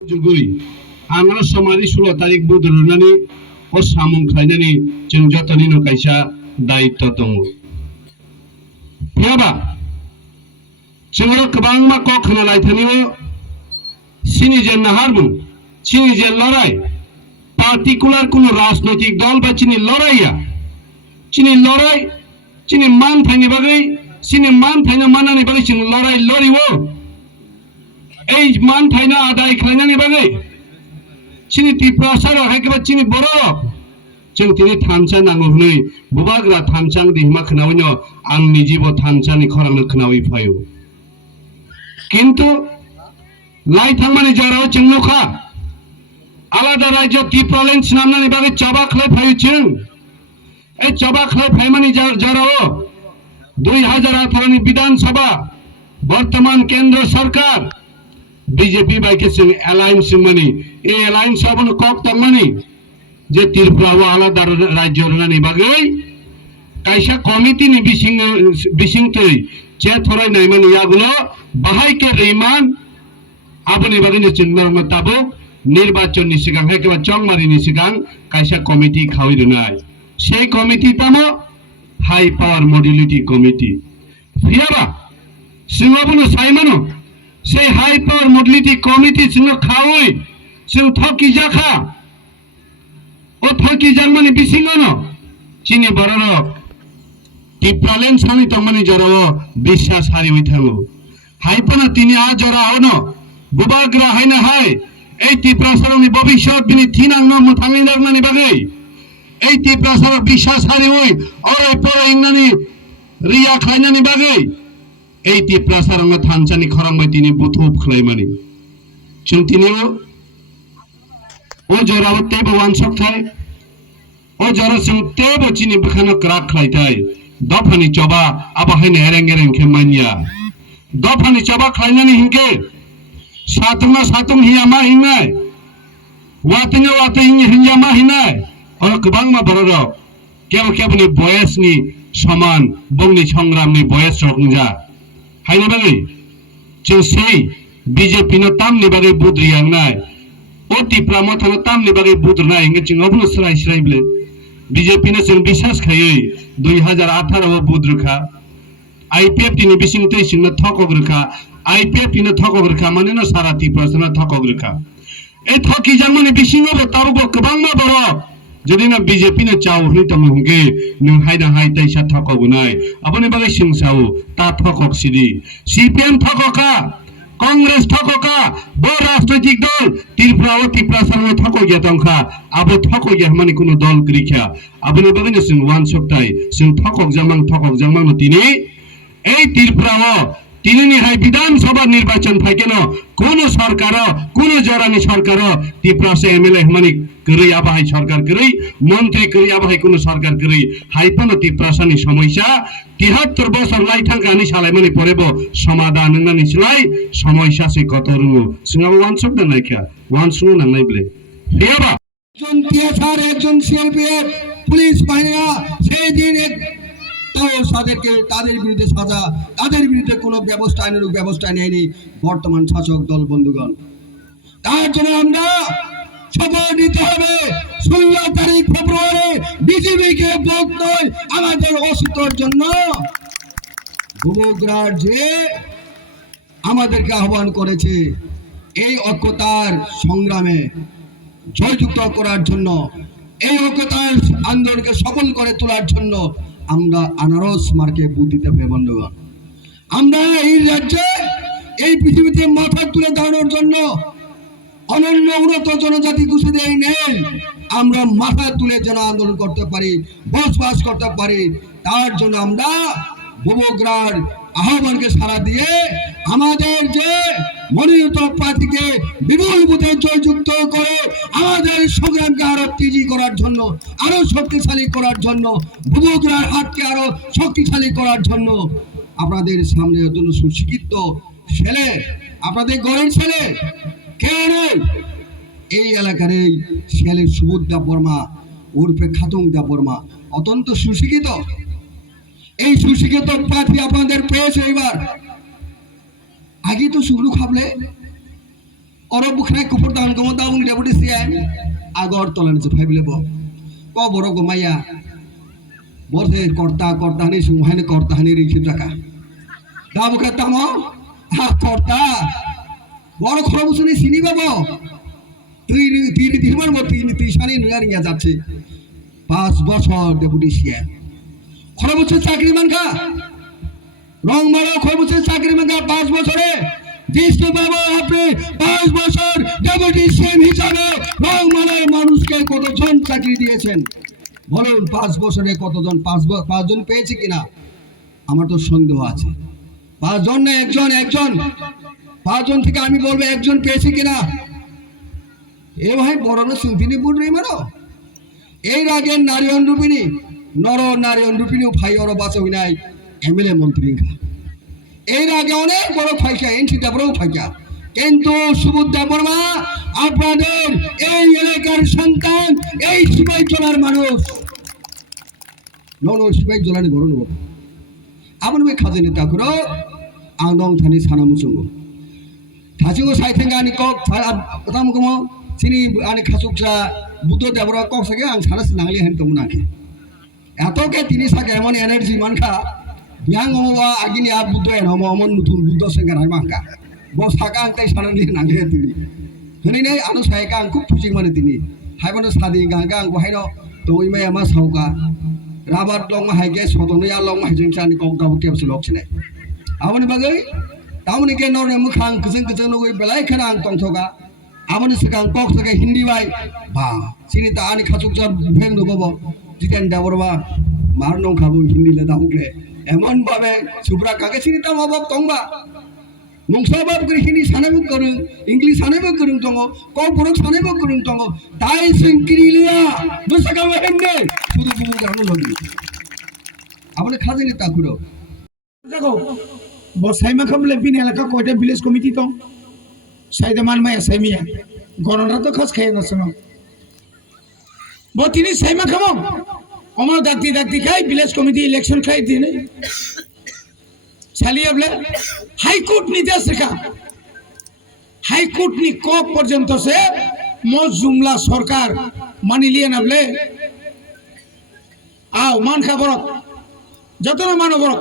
जुगुई आंगना समारि 16 तारिख बुद्रुनानै ओ सामुं खायनानै जों जतनि न कायसा दायित्व दङ याबा जोङो गोबां मा क खोनालायथानिबो सिनि जे नाहारबो सिनि जे लड़ाई पार्टिकुलार কোনো রাজনৈতিক দল বা চিনি লড়াইয়া চিনি মান থাইনি বাগै চিনি মান থাইনা মানানি বাগै जों লড়াই লড়িও এই মান থাইনা আদায় খাইনানি বাগै চিনি ত্রিপুরাসার হাইকেবা চিনি বড় जों तिनि थानसा नांगौ हनै बुबाग्रा थानसां दिहमा खोनावैनो आं निजिबो थानसानि खरांनो खोनावै फायो किन्तु लाइथांमानि जराव जोंनोखा आलादा राज्य त्रिपुरालेण्ड सिनामनानि बागै चाबाख्लाय फायो जों ए चाबाख्लाय फायमानि जराव 2018 नि विधानसभा वर्तमान केंद्र सरकार बीजेपी बाइके जों एलायंस मानि ए एलायंस आबनो कक तंमानि जे त्रिपुरा आलादा राज्य रनानि बागै कायसा कमिटि नि बिसिंथै जे थरायनाय मानि यागुलो बाहायके रैमान आबनि बागैनो जों नरम ताबो निर्वाचन नि सिगां हेकेबा चंमारि नि सिगां कायसा कमिटि खावैरनाय সেই कमिटि तामो हाई पावर मडुलिटी कमिटि फियाबा सिंहबनो साइमानो সেই हाई पावर मडुलिटी कमिटि जोंनो खावै जों थकि जाखा ओ थकी जांमानि बिसिङानो चिनि बरर त्रिपुरालेण्ड सानि तंमानि जराव বিশ্বাস हारि हइथाङो हाइपना तिनि आ जरा हनो बुबाग्रा हाइना हाय এই त्रिपुरासारनि भबिष्यत बिनि थिनांनो मथाङै लागनानि बागै এই त्रिपुरासार বিশ্বাস हारि हइ अरै परै इंनानि रिया खायनानि बागै এই त्रिपुरासारनो थानसानि खरांबाय तिनि बुथुब खलायमानि जों तिनिबो ओ जराव तेबो वानसक थाय ओ जरा जों तेबो चिनि बखानो क्राक खलायथाय दफानि चबा आबाहायनो एरें एरें के मानिया दफानि चबा खलायनानि हिंके सातुंना सातुं हिया मा हिंनाय वातिनो वाति हिंया मा हिंनाय और गोबां मा बरर केबनि बयसनि समान बंनि संग्रामनि बयस रखंजा हायनो बागै जों sei बीजेपी नो तामनि बागै बुद्रियांनाय ओ त्रिपुरा मथानो तामनि बागै बुद्रनाय हिंगे जों अबनो स्राय ब्ले बीजेपी ने जों বিশ্বাস खायै 2018 बुद्रुखा आईपीएफ तिनि बिसिंथै सिंनो थकग्रखा आईपीएफ तिनो थकग्रखा मानोना सारा त्रिपुरासना थकग्रखा ए थकि जांमानि बिसिङावबो ताबो गोबां मा बर যদি না बीजेपी ने चावहै तम हुंगे नों हायना हाय तैसा थकगुनाय आबनि बागै सिंसाव ता थकक सिदि सीपीएम थकका कांग्रेस थकका बो राजनैतिक दल त्रिपुरा सारनो थको गया तंखा आबो थको गया माने कोनो दल ग्रिख्या आबनि बागैनो जों वान सकताय जों थकक जामां तिनि এই त्रिपुरा तिनि हाय विधानसभा निर्वाचन फाइकेनो कोनो सरकार कोनो जरानि सरकार त्रिपुरा से एमएलए माने गरै आबाहाय सरकार गरै मन्त्री गरै आबाहाय कोनो सरकार गरै हायपन त्रिपुरा सानि समस्या 73 বছর लाइथांगानि सालायमानि परेबो समाधान नंगानि सिलाय समस्या से कतरुङो सिङाव वानसक नायखा वानसुनो नांनाय ब्ले हेबा একজন টিএসআর একজন সিআরপিএফ পুলিশ বাহিনীরা সেই দিন তো তাদেরকে তাদের বিরুদ্ধে সাজা তাদের বিরুদ্ধে কোনো ব্যবস্থা আইনানুগ ব্যবস্থা নেয়নি বর্তমান শাসক দল বন্ধুগণ তার জন্য আমরা শপথ নিতে হবে 16 তারিখ ফেব্রুয়ারি বিজেপিকে ভোট নয় আমাদের অস্তিত্বের জন্য ভূমগ্রার যে আমাদেরকে আহ্বান করেছে এই ঐক্যতার সংগ্রামে জয়যুক্ত করার জন্য এই ঐক্যতার আন্দোলনকে সফল করে তোলার জন্য আমরা আনারস মার্কে বুদ্ধ দিতে হবে বন্ধুগণ আমরা এই রাজ্যে এই পৃথিবীতে মাথা তুলে দাঁড়ানোর জন্য অনন্য উন্নত জনজাতি গোষ্ঠীদের নেই আমরা মাথা তুলে যেন আন্দোলন করতে পারি বসবাস করতে পারি তার জন্য আমরা ভূমগ্রার আহ্বানকে সাড়া দিয়ে আমাদের যে মনোনীত প্রার্থীকে বিপুল ভোটে জয়যুক্ত করে আমাদের সংগ্রামকে আরো তেজি করার জন্য আরো শক্তিশালী করার জন্য ভূমগ্রার হাতকে আরো শক্তিশালী করার জন্য আপনাদের সামনে একজন সুশিক্ষিত ছেলে আপনাদের গড়ের ছেলে কেন এই এলাকার এই ছেলে সুবোধ বর্মা উর্ফে খাতুং বর্মা অত্যন্ত সুশিক্ষিত এই সুশিক্ষিত প্রার্থী আপনাদের পেয়েছে এবার আগে তো শুকনো খাবলে Orang bukan kupur tangan kamu tahu ni dapat sian. Agor tolan sepai bela kau borok gomaya. Borse korta ni semua ni korta ni rikit jaka. Dah bukan tamu. Korta. Borok korang musuh ni sini babo. Tiri mana buat tiri sana ni dengar ni aja sih. 5 বছর deputy CM. korang musuh cakri mana? Rong malah korang musuh cakri mana 5 বছরে जिसके बाबा अपने 5 বছর deputy CM হিসাবে রং মালার মানুষকে কতজন চাকরি দিয়েছেন বলুন 5 বছরে কতজন 5 জন পেয়েছে কিনা আমার তো সন্দেহ আছে 5 জন না একজন 5 জন থেকে আমি বলবো একজন পেয়েছে কিনা এ ভাই বড় না শুনতিনি বুড়ি মারো এই আগে নারীয়ন রূপিনী নর নারীয়ন রূপিনী ভাই ওর বাঁচা হই নাই এমএলএ মন্ত্রী এর আগে অনেক বড় ফাইকা এনসি দেবরাও ফাইকা কিন্তু সুবুদ্ধা বর্মা আপনাদের এই এলাকার সন্তান এই সিপাহী জেলার মানুষ নন সিপাহী জেলার বড় নেব আপনি ওই খাজেনি তাকুরো আংদং থানি সানা মুসুঙ্গ থাচিগো সাইথেঙ্গা আনি কক তাম কমো সিনি আনি খাসুকসা বুদ্ধ দেবরা কক সাকে আং সানাস নাংলি হেন কমু নাকি এতকে তিনি সাকে এমন energy মানখা yang ngomong agini ab buddha yang ngomong nutur buddha senggar mangka bos haka angkai sanan li nangge tini hene ne anu saya ka angku pusing mana tini hai bana sadi gangga angku hai no toi mai ama sauka rabat long ma hai ge sodon ya long ma jing chan kong ka bukem selok sine amani bagai tamani ke nor ne mukhang kujeng no oi belai khana ang tong thoka amani sekang kok sake hindi bai ba sini ta ani khachuk jar beng no bobo jiten daborwa marnong khabu hindi le daukle এমন ভাবে সুব্রা কাকে চিনিতাম অভাব তংবা মংসাবাব করে হিনি সানেবক করুন English সানেবক করুন তঙ্গ কপরক সানেবক করুন তঙ্গ তাই সিংকিরিলিয়া দুসাকা হেমনে শুধু তুমি জানো লাগি আপনি খাজেনি তাকুরো দেখো বসাইমা খামলে বিন এলাকা কয়টা ভিলেজ কমিটি তো সাইদে মানমাই সাইমিয়া গণনা তো খাস খাই না শোনো তিনি সাইমা খামো আমার ডাকতি খাই ভিলেজ কমিটি ইলেকশন খাই দিনে চালিয়ে বলে হাইকোর্ট নির্দেশ রেখা হাইকোর্ট নি কক পর্যন্ত সে মজ জুমলা সরকার মানি লিয়ে না বলে আও মান খাবরক যত না মানবরক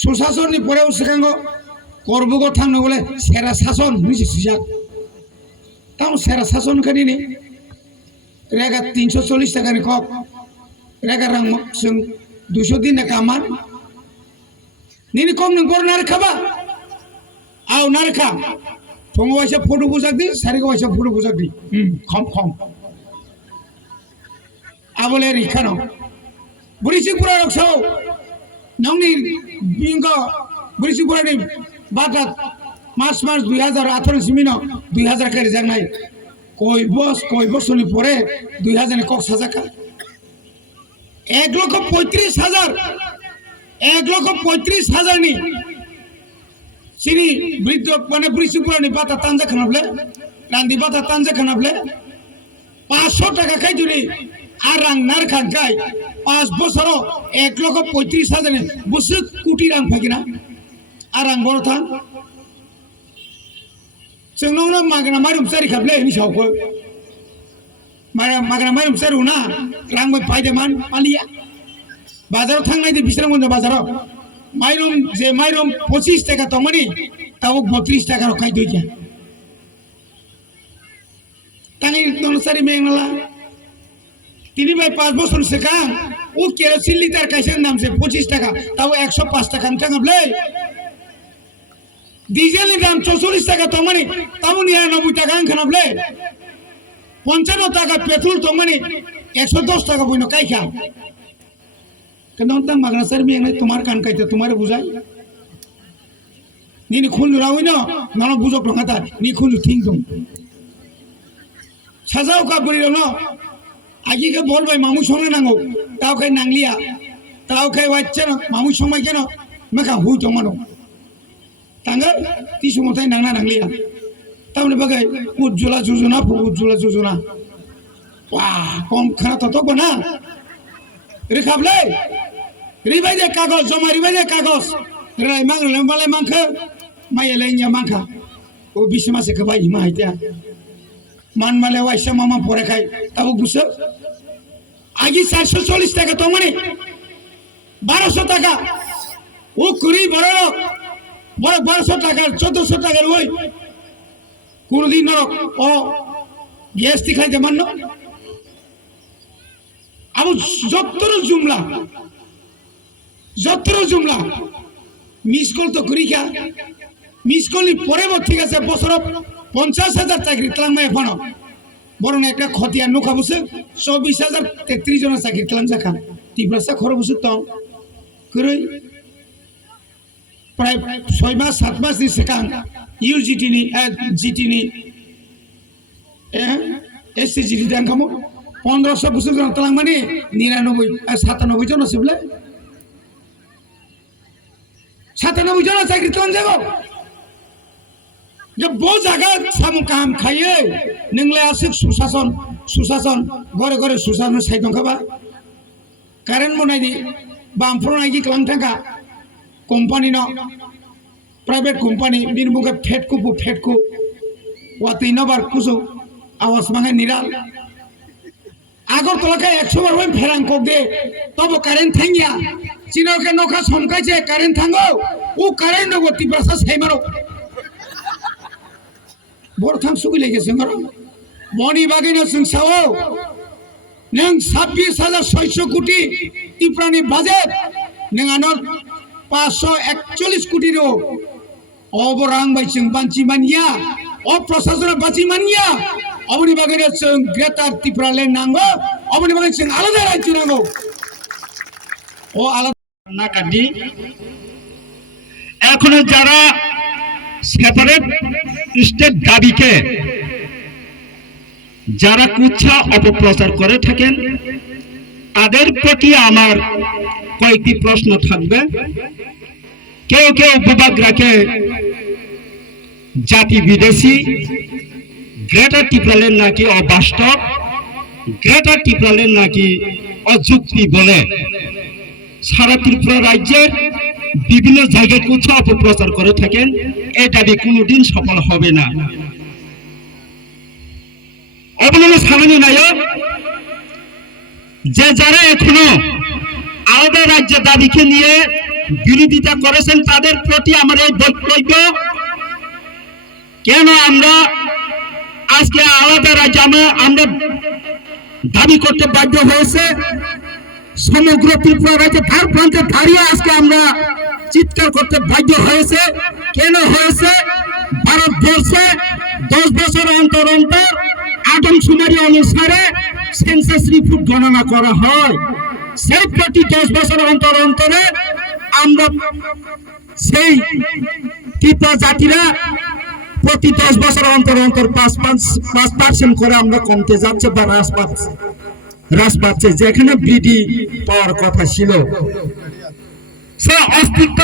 সুশাসন নি পরেও সেখাঙ্গ করবগ থাম না বলে সেরা শাসন বুঝি সুশাক তাও সেরা শাসন খানি নি রেগা 340 টাকা নি কক রেগা রাং जों 200 दिन কামান নিনি কম নং কর নার খাবা আও নার খা ফঙ্গ ওইসা ফটো বুঝাক দি সারি ওইসা ফটো বুঝাক দি খম আবলে রিখানো বুড়িচিপুরা রকছো নংনি বিঙ্গ বুড়িচিপুরা নি বাটাত মার্চ 2018 সিমিনো 2000 করে জানাই কই বছর পরে 2000 কক সাজাকা 1,35,000 নি সিনি বৃদ্ধ মানে বুড়িচিপুরা নি বাটা তানজা খানাবলে রান্দি বাটা তানজা খানাবলে 500 টাকা খাই যদি আর রাং নার খান খাই 5 বছর 1,35,000 বসে কোটি রাং ফাকিনা আর রাং বড় থান जोंनावनो मागना माइरं सारि खाबले नि सावखो मागना माइरं सारि ना रां मै फायदेमान पालिया बाजाराव थांनायदि बिसरांगन बाजाराव माइरं 25 টাকা तमनि ताव 32 টাকা खाइ दइया तानि ननसारि मेंगला তিনি ভাই 5 বছর সেকা ও কেরোসিন লিটার কাইছেন নাম সে 25 টাকা তাও 105 টাকা টাঙাবলে ডিজেল দাম 44 টাকা তমানি তাও 99 টাকা খানাবলে 55 টাকা পেট্রোল তমানি 110 টাকা বইনো কাইখা কেন তা মাগনা স্যার মি নাই তোমার কান কাইতে তোমারে বুঝাই নিনি খুন রাউইনো নন বুঝক রঙাতা নি খুন থিং দম সাজাও কা বলিল ন আগে কে বল ভাই মামু সঙ্গে নাঙ্গো তাও খাই নাংলিয়া তাও খাই ওয়াচ্ছে না মামু সময় কেন মেকা হুই জমানো তাঙ্গার তিসু মতাই নাংনা নাংলিয়া তাহলে বাগাই উজ্জ্বলা যোজনা ওয়াহ কম খানা তত না রেখাবলে রিবাইদে কাগজ জমা রিবাইদে কাগজ রাই মাং লেমালে মাংখা মাইলে ইয়া মাংখা ও 20 মাসে খাবাই হিমা হাইতা মান মালে ওয়াইসা মামা পরে খাই তাও গুছে আগে 440 টাকা তো মানে 1200 টাকা ও কুড়ি বড় লোক বড় 1200 টাকার 1400 টাকার ওই কোনদিন ও গ্যাস তি খাইতে মান্য আবু যত্র জুমলা মিস কল তো করি খা মিস করলি পরে ঠিক আছে বছর 50,000 চাকরি তলাংমা এখন বরং একটা খতিয়া নোখা বসে 24,033 জনের চাকরি তলাং যাখা তিব্রাসা খর বসে তো করে প্রায় 6 মাস 7 মাস দিছে কাম ইউজিটি নি জিটি নি এসসিজিটি দান কামো 1500 বছর জন তলাং মানে 99 97 জন আছে বলে 97 জন চাকরি তলাং যাগো যে বো জায়গা সাম কাম খাইয়ে নংলে আছে সুশাসন ঘরে ঘরে সুশাসন সাইদং খাবা কারেন্ট মনাই দি বামফ্র নাইকি ক্লাং থাকা কোম্পানি ন প্রাইভেট কোম্পানি বিন মুখে ফেটকু ওয়াতেই নবার কুসু আওয়াজ মাঙে নিরাল আগরতলাকে 100 বার ওই ফেরাং কক দে তবে কারেন্ট থাঙ্গিয়া চিনকে নখা সমকাইছে কারেন্ট থাঙ্গো ও কারেন্ট নগো তিব্রাসা সাইমারো বড় থাং সুগি লেগেছে মনি বাগিনা সিংসাও নং 26,600 কোটি ত্রিপুরানি বাজেট নং 541 কোটি রো অবরাং বাইচিং বাঞ্চি মানিয়া অপ্রশাসন বাঁচি মানিয়া অবনি বাগিনা সিং গ্রেটার ত্রিপুরা লেন নাঙ্গো অবনি বাগিনা সিং আলাদা রাজ্য নাঙ্গো ও আলাদা না কাটি এখন যারা সেপারেট স্টেট দাবিকে যারা কুচ্ছা অপপ্রচার করে থাকেন তাদের প্রতি আমার কয়েকটি প্রশ্ন থাকবে। কেউ উপভাগরাকে জাতি বিদেশি, গ্রেটার ত্রিপুরালের নাকি অবাস্তব, গ্রেটার ত্রিপুরালের নাকি অযুক্তি বলে সারা ত্রিপুরা রাজ্যের বিভিন্ন জায়গায় কুচ্ছা অপপ্রচার করে থাকেন। এই দাবি কোনোদিন সফল হবে না। অবলম্বন সামান্য নায়ক যে যারা এখনো আলাদা রাজ্যের দাবিকে নিয়ে বিরোধিতা করেছেন তাদের প্রতি আমার এই বক্তব্য, কেন আমরা আজকে আলাদা রাজ্য আমরা দাবি করতে বাধ্য হয়েছে। সমগ্র ত্রিপুরা রাজ্যে ধার প্রান্তে দাঁড়িয়ে আজকে আমরা চিৎকার করতে বাধ্য হয়েছে। কেন হয়েছে? ভারতবর্ষে 10 বছর অন্তর আদমশুমারি অনুসারে সেন্সাস রিপোর্ট গণনা করা হয়। সেই প্রতি 10 বছর অন্তরে আমরা সেই ত্রিপুরা জাতিরা প্রতি 10 বছর অন্তর 5% করে আমরা কমতে যাচ্ছে বা হ্রাস পাচ্ছে, যেখানে বৃদ্ধি পাওয়ার কথা ছিল। সে অস্তিত্ব